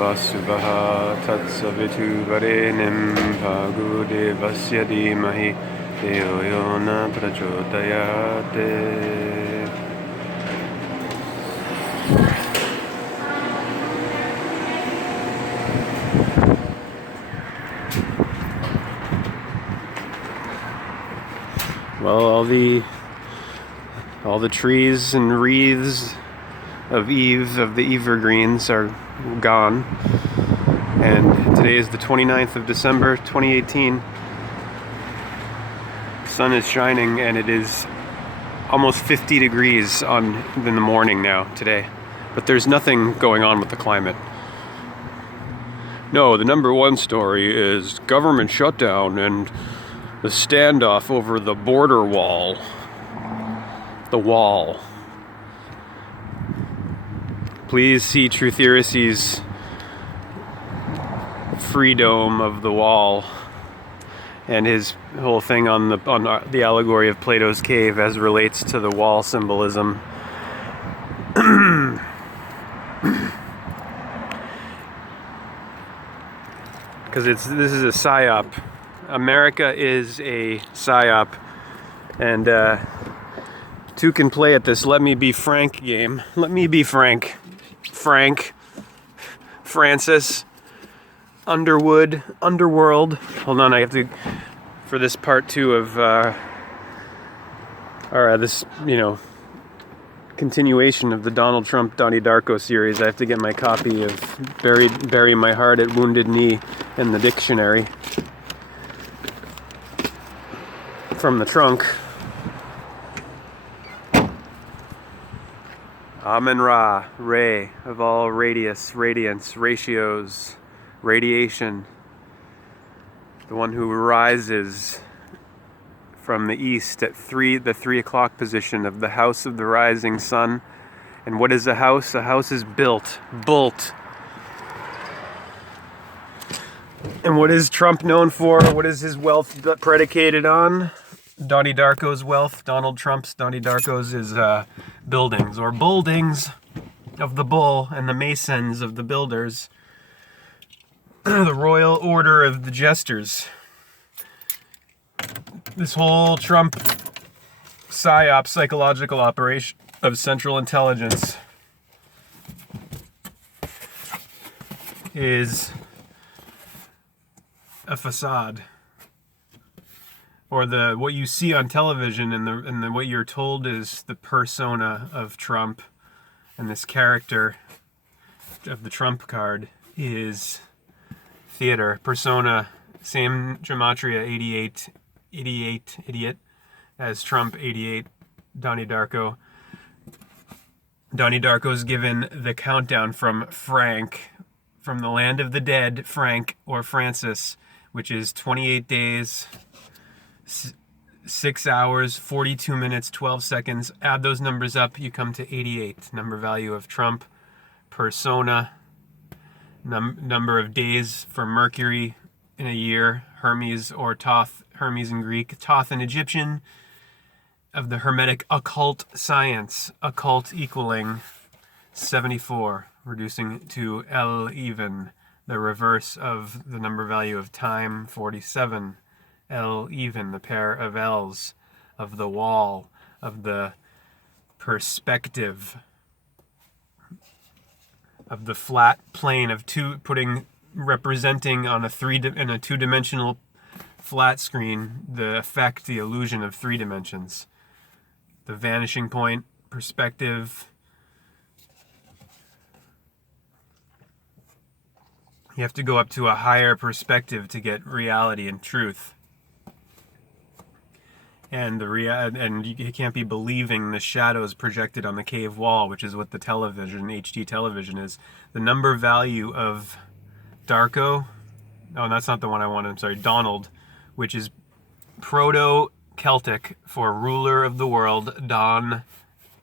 Vasuvaha Tatsavitu Varenim Bhago Devasya Dhimahi Deo Yona Prachodayate. Well, all the trees and wreaths of the evergreens are gone, and today is the 29th of December 2018. The sun is shining and it is almost 50 degrees in the morning now today, but there's nothing going on with the climate. No, the number one story is government shutdown and the standoff over the border wall. The wall. Please see True Theory's freedom of the wall and his whole thing on the allegory of Plato's cave as relates to the wall symbolism. Because this is a psyop. America is a psyop, and two can play at this let me be Frank game. Let me be Frank. Frank. Francis. Underworld. Hold on, I have to, for this part two of this, continuation of the Donald Trump Donnie Darko series, I have to get my copy of Bury My Heart at Wounded Knee in the dictionary from the trunk. Amen-Ra, ray of all radiance, ratios, radiation, the one who rises from the east at the 3 o'clock position of the house of the rising sun. And what is a house? A house is built. And what is Trump known for? What is his wealth predicated on? Donnie Darko's wealth. Donald Trump's Donnie Darko's is buildings, or buildings of the bull and the masons of the builders. The royal order of the jesters. This whole Trump psyop, psychological operation of Central Intelligence is a facade, or what you see on television and what you're told is the persona of Trump, and this character of the Trump card is theater. Persona, same gematria, 88 idiot as Trump, 88 Donnie Darko. Donnie Darko's given the countdown from Frank, from the land of the dead, Frank or Francis, which is 28 days, 6 hours, 42 minutes, 12 seconds. Add those numbers up, you come to 88. Number value of Trump. Persona, number of days for Mercury in a year. Hermes or Thoth, Hermes in Greek, Thoth in Egyptian, of the Hermetic occult science. Occult equaling 74, reducing to L even, the reverse of the number value of time, 47. L even, the pair of L's, of the wall, of the perspective, of the flat plane of two, representing on in a two-dimensional flat screen the effect, the illusion of 3 dimensions. The vanishing point, perspective. You have to go up to a higher perspective to get reality and truth. And and you can't be believing the shadows projected on the cave wall, which is what the television, HD television, is. The number value of Darko, oh, that's not the one I wanted, I'm sorry, Donald, which is Proto-Celtic for ruler of the world, Don,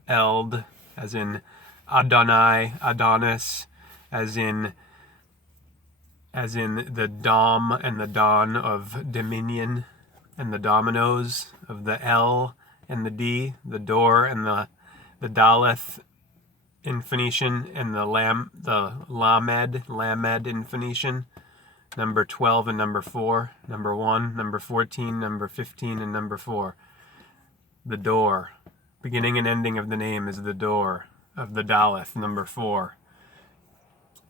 Eld, as in Adonai, Adonis, as in the Dom and the Don of dominion, and the dominoes of the L and the D, the door and the Daleth in Phoenician, and the Lamed in Phoenician. Number 12 and number 4. Number 1, number 14, number 15, and number 4. The door. Beginning and ending of the name is the door of the Daleth, number 4.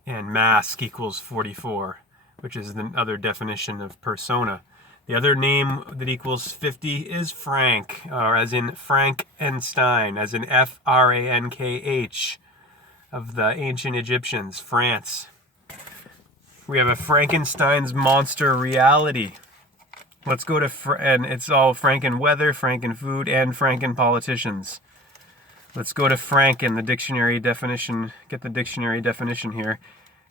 And mask equals 44, which is the other definition of persona. The other name that equals 50 is Frank, or as in PRANK-EN-STEIN, as in Frankh of the ancient Egyptians, France. We have a Frankenstein's monster reality. Let's go to, and it's all Franken weather, Franken food, and Franken politicians. Let's go to Franken, the dictionary definition, get the dictionary definition here,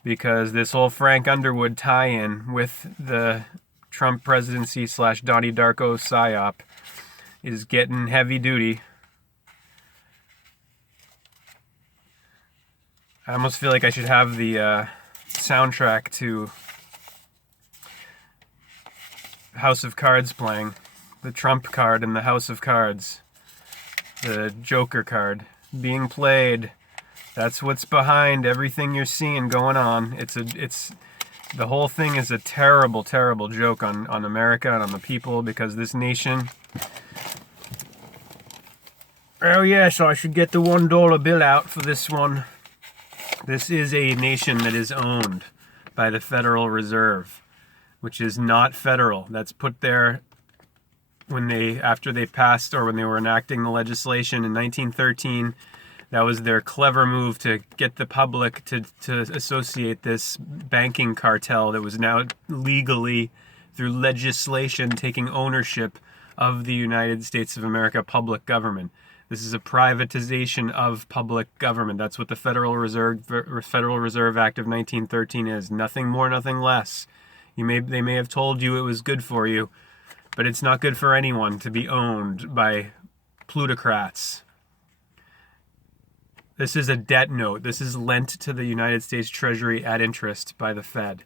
because this whole Frank Underwood tie-in with the Trump presidency / Donnie Darko psyop is getting heavy duty. I almost feel like I should have the soundtrack to House of Cards playing. The Trump card in the House of Cards. The Joker card being played. That's what's behind everything you're seeing going on. The whole thing is a terrible, terrible joke on America and on the people, because this nation... Oh yes, I should get the $1 bill out for this one. This is a nation that is owned by the Federal Reserve, which is not federal. That's put there after they passed, or when they were enacting the legislation in 1913. That was their clever move to get the public to associate this banking cartel that was now legally, through legislation, taking ownership of the United States of America public government. This is a privatization of public government. That's what the Federal Reserve Act of 1913 is. Nothing more, nothing less. They may have told you it was good for you, but it's not good for anyone to be owned by plutocrats. This is a debt note. This is lent to the United States Treasury at interest by the Fed.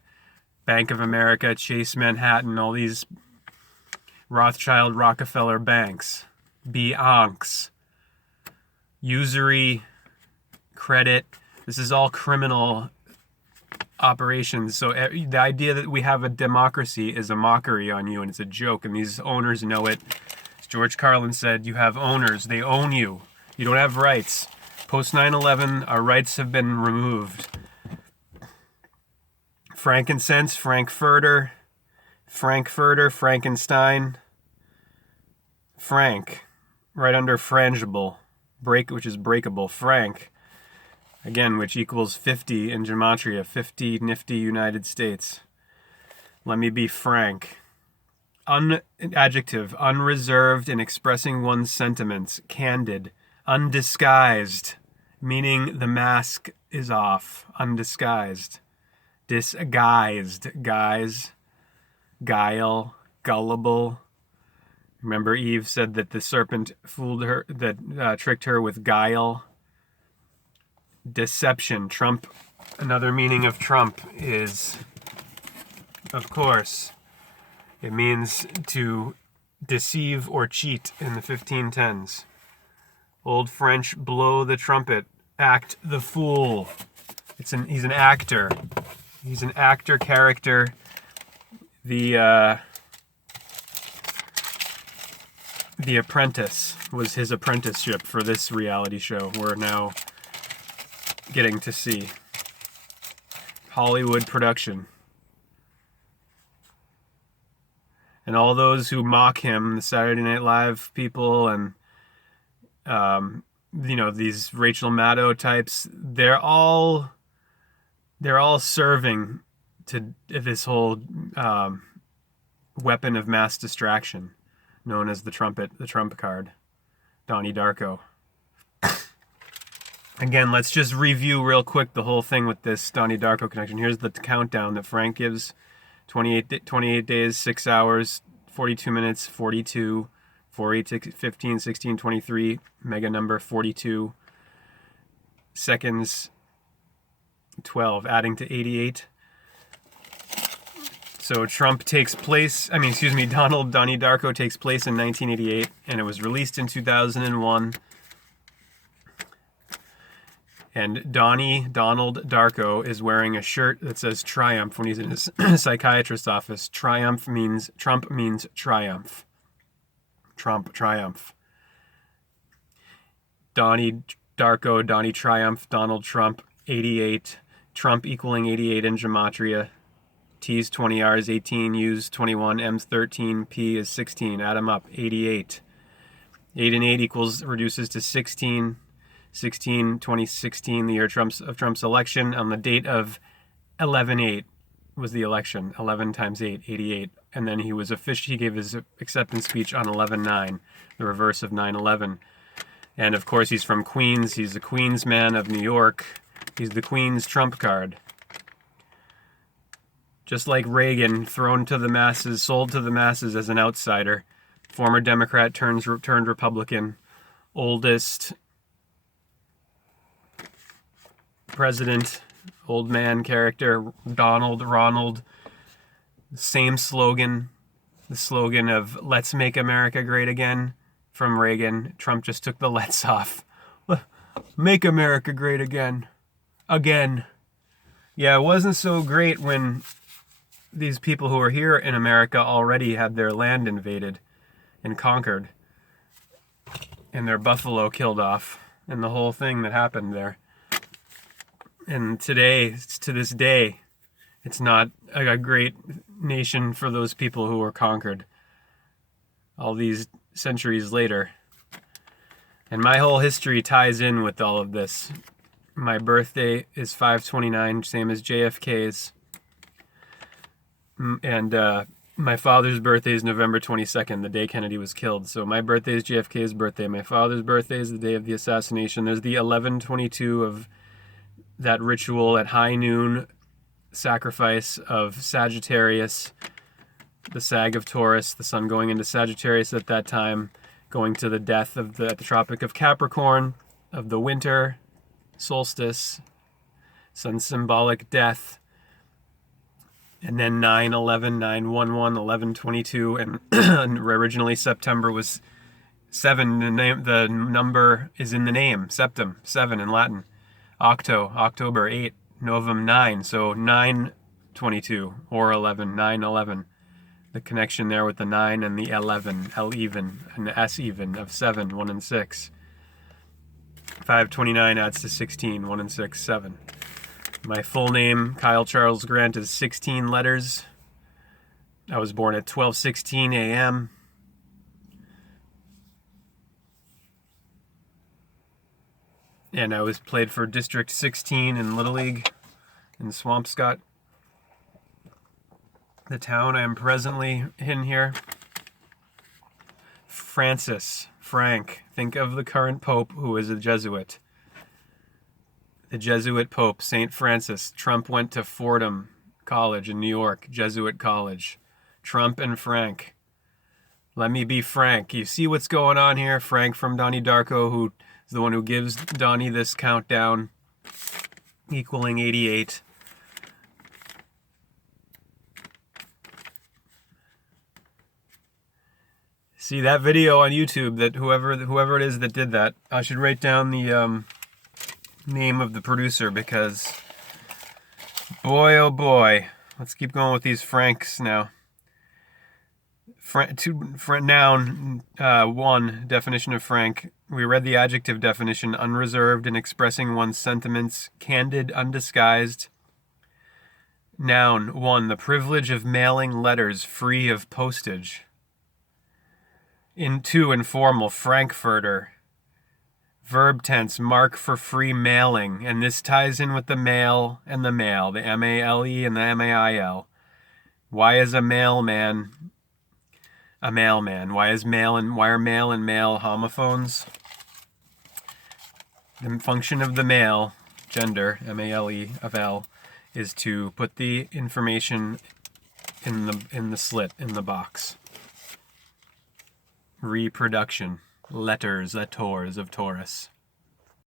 Bank of America, Chase Manhattan, all these Rothschild, Rockefeller banks, Banks, usury, credit. This is all criminal operations. So the idea that we have a democracy is a mockery on you, and it's a joke, and these owners know it. As George Carlin said, you have owners. They own you. You don't have rights. Post 9/11, our rights have been removed. Frankincense, Frankfurter, Frankenstein, Frank, right under frangible, which is breakable, Frank, again, which equals 50 in gematria, 50 nifty United States. Let me be frank. Adjective, unreserved in expressing one's sentiments, candid, undisguised, meaning the mask is off, undisguised. Disguised, guise, guile, gullible. Remember, Eve said that the serpent fooled her, that tricked her with guile. Deception. Trump. Another meaning of Trump is, of course, it means to deceive or cheat in the 1510s. Old French, blow the trumpet, act the fool. He's an actor. He's an actor character. The Apprentice was his apprenticeship for this reality show we're now getting to see. Hollywood production. And all those who mock him, the Saturday Night Live people, and these Rachel Maddow types, they're all serving to this whole weapon of mass distraction known as the Trump card, Donnie Darko. Again, let's just review real quick the whole thing with this Donnie Darko connection. Here's the countdown that Frank gives. 28 days, 6 hours, 42 minutes, 42, 4, 8, 15, 16, 23, mega number 42, seconds 12, adding to 88. So Donnie Darko takes place in 1988, and it was released in 2001. And Donald Darko is wearing a shirt that says Triumph when he's in his psychiatrist's office. Trump means triumph. Triumph. Donnie Darko, Donnie Triumph, Donald Trump, 88. Trump equaling 88 in gematria. T's 20, R's 18, U's 21, M's 13, P is 16. Add them up, 88. 8 and 8 reduces to 16. 2016, the year of Trump's election. On the date of 11/8 was the election. 11 times 8, 88. And then he gave his acceptance speech on 11/9, the reverse of 9/11. And of course, he's from Queens. He's the Queens man of New York. He's the Queen's trump card. Just like Reagan, thrown to the masses, sold to the masses as an outsider. Former Democrat turned Republican. Oldest president, old man character, Ronald. Same slogan. The slogan of "Let's make America great again" from Reagan. Trump just took the "let's" off. Make America great again. Again. Yeah, it wasn't so great when these people who are here in America already had their land invaded and conquered, and their buffalo killed off, and the whole thing that happened there. And today, to this day, it's not a great nation for those people who were conquered all these centuries later. And my whole history ties in with all of this. My birthday is 5/29, same as JFK's. And my father's birthday is November 22nd, the day Kennedy was killed. So my birthday is JFK's birthday. My father's birthday is the day of the assassination. There's the 11/22 of that ritual at high noon, sacrifice of Sagittarius, the Sag of Taurus, the sun going into Sagittarius at that time, going to the death of the Tropic of Capricorn, of the winter solstice, sun symbolic death. And then 9/11, 9/11, 11/22, and originally September was 7. The number is in the name, septem, 7 in Latin. October 8, Novum 9, so 9/22 or 11, 9/11. The connection there with the 9 and the 11, L even, and the S even of 7, 1 and 6. 5/29 adds to 16, 1 and 6, 7. My full name, Kyle Charles Grant, is 16 letters. I was born at 12:16 a.m. And I played for District 16 in Little League in Swampscott, the town I am presently in here. Frank, think of the current Pope who is a Jesuit. The Jesuit Pope, St. Francis. Trump went to Fordham College in New York, Jesuit college. Trump and Frank. Let me be Frank. You see what's going on here? Frank from Donnie Darko, who is the one who gives Donnie this countdown, equaling 88. See that video on YouTube, that whoever it is that did that, I should write down the name of the producer, because boy oh boy. Let's keep going with these Franks now. Noun 1, definition of frank. We read the adjective definition: unreserved in expressing one's sentiments, candid, undisguised. Noun 1, the privilege of mailing letters free of postage. 2, informal, frankfurter. Verb tense, mark for free mailing, and this ties in with the mail and the mail, the M-A-L-E and the M-A-I-L. Why is a mailman a mailman? Why are male and male homophones? The function of the male, gender, M-A-L-E of L, is to put the information in the slit, in the box. Reproduction, letters of Taurus.